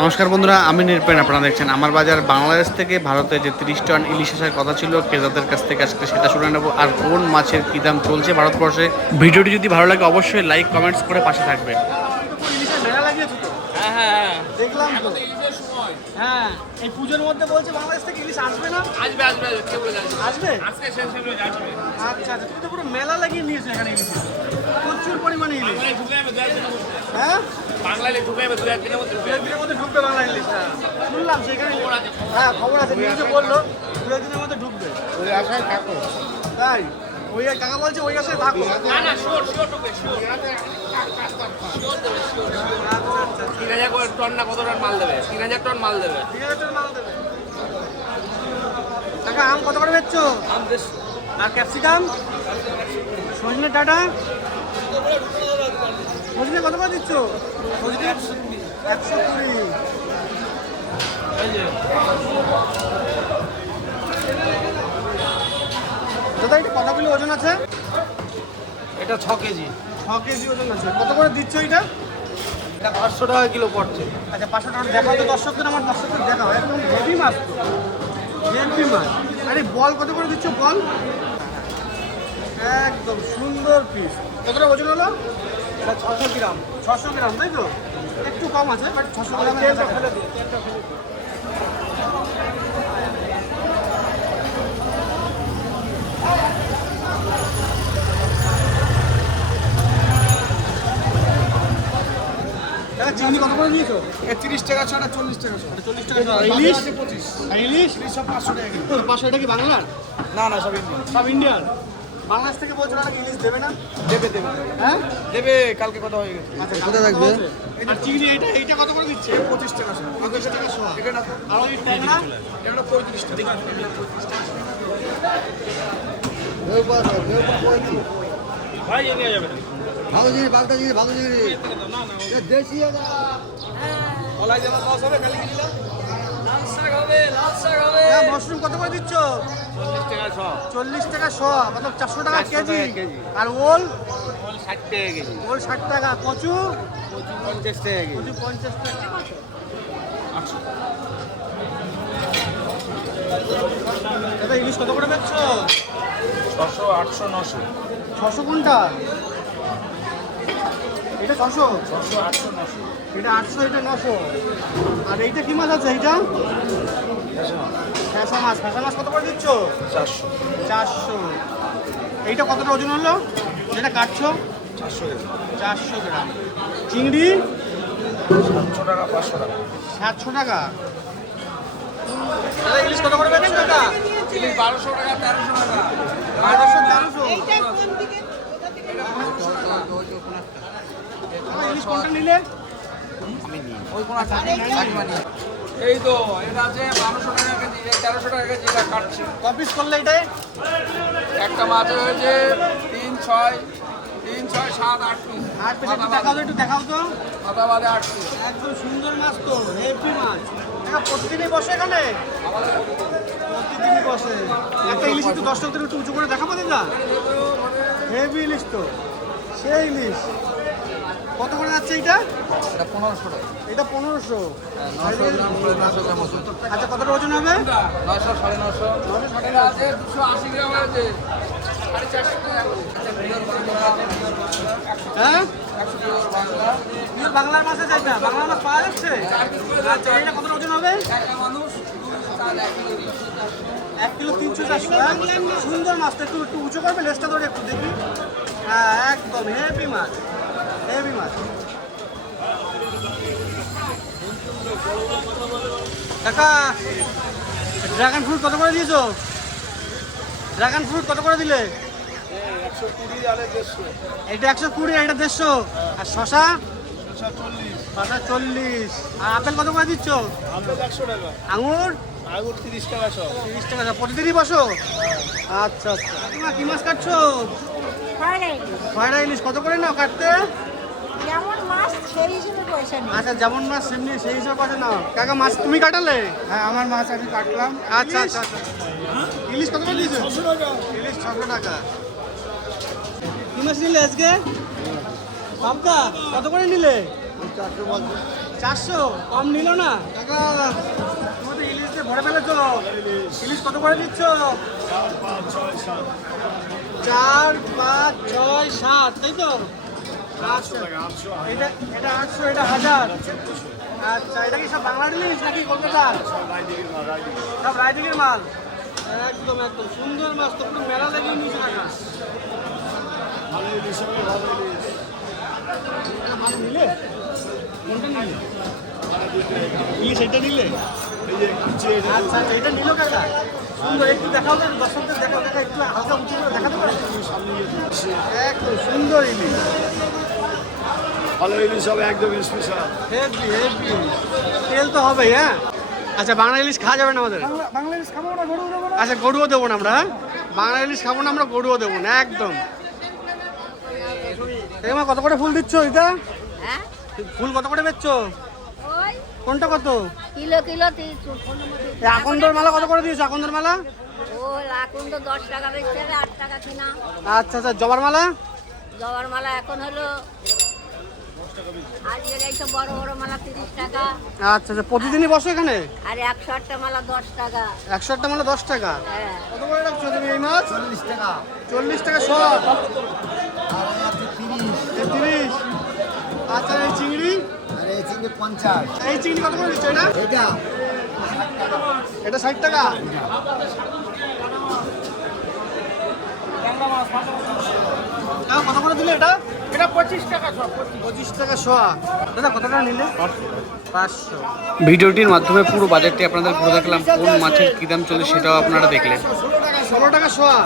নমস্কার বন্ধুরা, আমি নির্পেন। আপনারা দেখছেন আমার বাজার। বাংলাদেশ থেকে ভারতে যে 30 টন ইলিশ আসার কথা ছিল ক্রেতাদের কাছ থেকে, আজকে সেটা শুনে নেব। আর কোন মাছের কী দাম চলছে ভারতবর্ষে। ভিডিওটি যদি ভালো লাগে অবশ্যই লাইক কমেন্টস করে পাশে থাকবেন। ইলিশের মেলা লাগিয়েছো তো? হ্যাঁ হ্যাঁ দেখলাম তো। হ্যাঁ, এই পুজোর মধ্যে বলছে বাংলাদেশ থেকে ইলিশ আসবে না? আসবে আসবে, কে বলে আসবে? আসবে? আজকে শেষ হলো, আসবে। আচ্ছা আচ্ছা, তুমি তো পুরো মেলা লাগিয়ে নিয়েছো এখানে ইলিশ, প্রচুর পরিমাণে ইলিশ। হ্যাঁ, বাংলায় ঢুকে যাবে, 2-1 দিনের মধ্যে ঢুকে যাবে। 2 দিনের মধ্যে ঢুকবে বাংলা ইলিশটা, শুনলাম সেখানে। হ্যাঁ, খবর আছে, নিউজে বললো 2 দিনের মধ্যে ঢুকবে। ওই আশায় থাকো। তাই ওই কাকা বলছে ওই আশায় থাকো। না না, শিওর শিওর ঢুকবে, শিওর। 3000 টন না কত টন মাল দেবে? 3000 টন মাল দেবে। 3000 টন মাল দেবে। কাকা, আম কত করে বেচছো? আর ক্যাপসিকাম, সজনে ডাঁটা, সজনে কত করে দিচ্ছ? সজনে 120। দাদা, এটা কত কিলো ওজন আছে? এটা 6 কেজি। 6 কেজি ওজন আছে। কত করে দিচ্ছ এটা? এটা 500 টাকা কিলো পড়ছে। আচ্ছা, 500 টাকা। দেখাও তো দর্শকদের, আমার দর্শকদের দেখাও। একদম হেভি মাছ তো, হেভি মাছ। আরে বল কত করে দিচ্ছ? বল একদম সুন্দর পিস। কতটা ওজন হলো? এটা 600 গ্রাম। 600 গ্রাম, তাই তো? একটু কম আছে, বাট 600 গ্রাম। তেলটা ফেলে দিই, তেলটা ফেলে দিই। চিংড়ি কত করে দিয়েছো? এ 30 টাকা ছড়া, 40 টাকা ছড়া। 40 টাকা। ইলিশ? 25। আর ইলিশ? ইলিশ সব 500 টাকা কিলো। 500। এটা কি বাংলার? না না, সব ইন্ডিয়ান। সব ইন্ডিয়ান। বাংলাদেশ থেকে বলছো নাকি ইলিশ দেবে না? দেবে দেবে হ্যাঁ, দেবে, কালকে কথা হয়ে গেছে। আচ্ছা, কোথায় রাখবে? এটা চিংড়ি, এইটা কত করে দিচ্ছে? 25 টাকা ছড়া। 25 টাকা শোয়া। এখানে আর ওই ট্যাংরা? এটা 35 টাকা। ভাই এগিয়ে যাবে না। কলাই যেমন লস হবে, কালকে দিলাম। হ্যাঁ, মাশরুম কত করে দিচ্ছ? 40 টাকা শ। 40 টাকা শোয়া, মানে 400 টাকা 400 কেজি। টাকা কেজি। আর ওল? 60 টাকা কেজি। ওল 60 টাকা। কচু? 50 টাকা কেজি। কচু 50 টাকা। দাদা, ইলিশ কত করে বেচছো? 600, 800, 900। 600 কোনটা? এটা 600? 600, 800, 900। এটা 800, এটা 900। আর এইটা কি মাছ আছে এইটা? ফ্যাসা মাছ। ফ্যাসা মাছ কত করে দিচ্ছ? 400। 400। এইটা কতটা ওজন হলো যেটা কাটছো? 400 টাকা। 400 গ্রাম। চিংড়ি? 700 টাকা, 500 টাকা। 700 টাকা। দাদা, ইলিশ কত করে বেচছো এটা? ইলিশ 1200 টাকা, 1300 টাকা। 1200, 1300। দাদা, ইলিশ কোনটা নিলে? এই তো এটা আছে 1200 টাকা কেজি, 1300 টাকা কেজি। এটা কাটছি। ক পিস করলে এটাই? একটা মাছ হয়েছে 3, 6, 7, 8 পিস। 8 পিস। একটু দেখাও তো, একটু দেখাও তো। মাথা বাদে 8 পিস। একদম সুন্দর মাছ তো, হেভি মাছ। এটা প্রতিদিনই বসে এখানে? প্রতিদিনই বসে। একটা ইলিশ একটু দর্শকদের একটু উঁচু করে দেখাবো দাদা। হেভি ইলিশ তো, সেই ইলিশ। কত করে যাচ্ছে এইটা? এটা 1500 টাকা। এটা 1500। 900 গ্রাম, 900 গ্রাম ওজন। আচ্ছা, কতটা ওজন হবে? 900, 950। এটা আছে 280 গ্রাম আছে। 450 টাকা। আচ্ছা, পিওর বাংলা, হ্যাঁ, 100 পিওর বাংলা। পিওর বাংলার মাছ আছে এটা? বাংলার মাছ পাওয়া যাচ্ছে? আচ্ছা, এটা কতটা ওজন হবে? একটা মানুষ তার 1 কিলো 1 কিলো 300, 400। সুন্দর মাছটা। একটু একটু উঁচু করবে, লেজটা ধরে একটু দেখি। হ্যাঁ, একদম হেভি মাছ, হেভি মাছ। কাকা, ড্রাগন ফ্রুট কত করে দিয়েছো? ড্রাগন ফ্রুট কত করে দিলে? 120 আর 150। এটা 120, এটা 150। আর শশা? 140। শশা 40। আর আপেল কত করে দিচ্ছ? আপেল 100 টাকা। আঙুর? আঙুর 30 টাকা সব। 30 টাকা। প্রতিদিনই বসো? আচ্ছা আচ্ছা। কাকিমা, কি মাছ কাটছো? খয়রা ইলিশ। কত করে নাও কাটতে? যেমন মাছ সেই হিসেবে পয়সা নেই। আচ্ছা, যেমন মাছ সেমনি সেই হিসাবে পয়সা নাও। কাকা, মাছ তুমি কাটালে? হ্যাঁ, আমার মাছ আমি কাটলাম। আচ্ছা আচ্ছা আচ্ছা। ইলিশ কত করে দিয়েছো? 600 টাকা। ইলিশ 600 টাকা। কি মাছ নিলে আজকে? পাবদা কত করে নিলে? 400। 400 কম নিল না কাকা, তুমি তো ইলিশ দিয়ে ভরে ফেলেছো। ইলিশ কত করে দিচ্ছ? 4, 5, 6, 7, তাই তো? এটা 800, এটা 1000। আচ্ছা, এটা কি সব বাংলার ইলিশ নাকি কলকাতার? সব রায়দিঘির মাল। একদম একদম সুন্দর মাছ তো, পুরো মেলা লাগিয়ে নিয়েছে কাকা। ভালো নিলে কোনটা নিলে? ইলিশ এটা নিলে? আচ্ছা আচ্ছা, এটা নিল কাকা। সুন্দর, একটু দেখাও তো দর্শকদের, দেখাও দেখা, একটু হালকা উঁচু করে দেখাতে পারো? একদম সুন্দর ইলিশ, ভালো ইলিশ হবে, একদম স্পেশাল। হেভি হেভি, তেল তো হবেই। হ্যাঁ আচ্ছা, বাংলা ইলিশ খাওয়া যাবে না আমাদের? বাংলা ইলিশ খাবো না, গরু দেবো না। আচ্ছা, গরুও দেবো না আমরা, হ্যাঁ? বাংলা ইলিশ খাবো না আমরা, গরুও দেবো না একদম। মা কত করে ফুল দিচ্ছ এটা? হ্যাঁ ফুল কত করে বেচছ? ওই কোনটা কত? কিলো কিলো এই আকন্দর মালা কত করে দিয়েছো? আকন্দর মালা? ও লাকুন্দ 10 টাকা বেচছে, 8 টাকা কিনা। আচ্ছা আচ্ছা, জবার মালা? জবার মালা এখন হলো আজকের এইসব বড় বড় মালা 30 টাকা, আচ্ছা আচ্ছা, প্রতিদিনই বসো এখানে? আর 108টা মালা 10 টাকা। 100টা মালা 10 টাকা। হ্যাঁ কত করে রাখছো তুমি এই মাছ? 40 টাকা। 40 টাকা শ। এই 30। আচ্ছা, এই চিংড়ি? আর এই চিংড়ি 50। এই চিংড়ি কত করে দিচ্ছ এটা? এটা এটা 60 টাকা। কত করে দিলে এটা? এটা 25 টাকা সব। 25 টাকা শোয়া। দাদা কত টাকা নিলে? 500। ভিডিওটির মাধ্যমে পুরো বাজারটি আপনাদের পুরো দেখলাম, কোন মাছের কী দাম চলে সেটাও আপনারা দেখলেন। 16 টাকা শোয়া।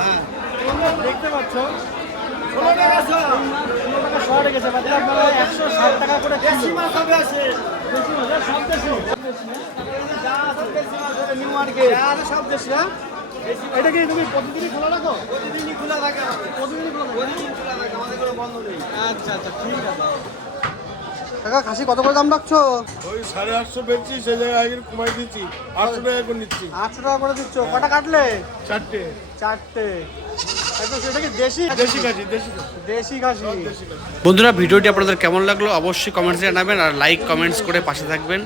দেখতে পাচ্ছ 16 টাকা শোয়া। 16 টাকা শোয়া রেখেছে, বাকি আপনারা 160 টাকা করে দেশি মাছ হবে। আছে দেশি মাছ, সব দেশি। যা সব দেশি মাছ হবে, নিউ মার্কেট। সব দেশি। হ্যাঁ, এটা কি তুমি প্রতিদিনই খোলা রাখো? প্রতিদিনই খোলা থাকে। প্রতিদিনই খোলা থাকে? প্রতিদিন খোলা থাকে, আমাদের কোনো বন্ধ নেই। আচ্ছা আচ্ছা, ঠিক আছে। কাকা, খাসি কত করে দাম রাখছো? ওই 850 বেচছি, সেই জায়গায় আগে কমাই দিচ্ছি, 800 টাকা করে নিচ্ছি। 800 টাকা করে দিচ্ছ। কটা কাটলে? 4টে। 4টে। একদম সেটা কি দেশি? দেশি খাসি, দেশি খাসি। দেশি খাসি। বন্ধুরা, ভিডিওটি আপনাদের কেমন লাগলো অবশ্যই কমেন্টসে জানাবেন, আর লাইক কমেন্টস করে পাশে থাকবেন।